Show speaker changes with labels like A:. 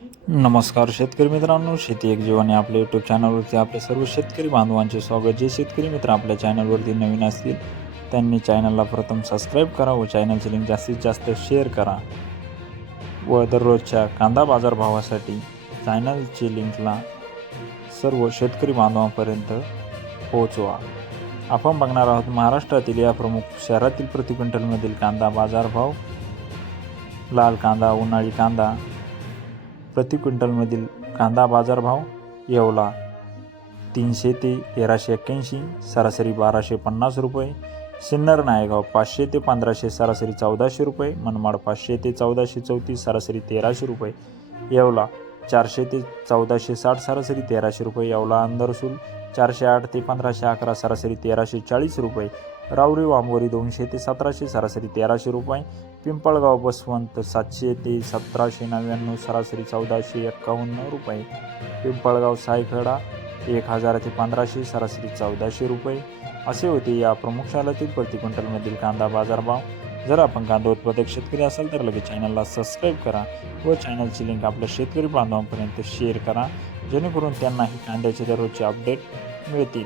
A: नमस्कार शेतकरी मित्रांनो शेती एक जीवन या आपल्या यूट्यूब चॅनलवरती आपल्या सर्व शेतकरी बांधवांचे स्वागत. जे शेतकरी मित्र आपल्या चॅनलवरती नवीन असतील त्यांनी चॅनलला प्रथम सबस्क्राईब करा व चॅनलची लिंक जास्तीत जास्त शेअर करा. व दररोजच्या कांदा बाजारभावासाठी चॅनलची लिंकला सर्व शेतकरी बांधवांपर्यंत पोहोचवा. आपण बघणार आहोत महाराष्ट्रातील या प्रमुख शहरातील प्रति क्विंटलमधील कांदा बाजारभाव लाल कांदा उन्हाळी कांदा प्रति क्विंटलमधील कांदा बाजारभाव येवला. तीनशे ते तेराशे एक्क्याऐंशी सरासरी बाराशे पन्नास रुपये. सिन्नर नायगाव पाचशे ते पंधराशे सरासरी चौदाशे रुपये. मनमाड पाचशे ते चौदाशे चौतीस सरासरी तेराशे रुपये येवला. चारशे ते चौदाशे साठ सरासरी तेराशे रुपये येवला अंदरसूल. चारशे आठ ते पंधराशे अकरा सरासरी तेराशे चाळीस रुपये. रावरी वांबोरी दोनशे ते सतराशे सरासरी तेराशे रुपये. पिंपळगाव बसवंत सातशे ते सतराशे नव्याण्णव सरासरी चौदाशे एक्कावन्न रुपये. पिंपळगाव सायखेडा एक हजार ते पंधराशे सरासरी चौदाशे रुपये. असे होते या प्रमुख शालातील प्रति क्विंटलमधील कांदा बाजारभाव. जर आपण कांदा उत्पादक शेतकरी असाल तर लगेच चॅनलला सबस्क्राईब करा व चॅनलची लिंक आपल्या शेतकरी बांधवांपर्यंत शेअर करा जेणेकरून त्यांनाही कांद्याचे दररोजचे अपडेट मिळतील.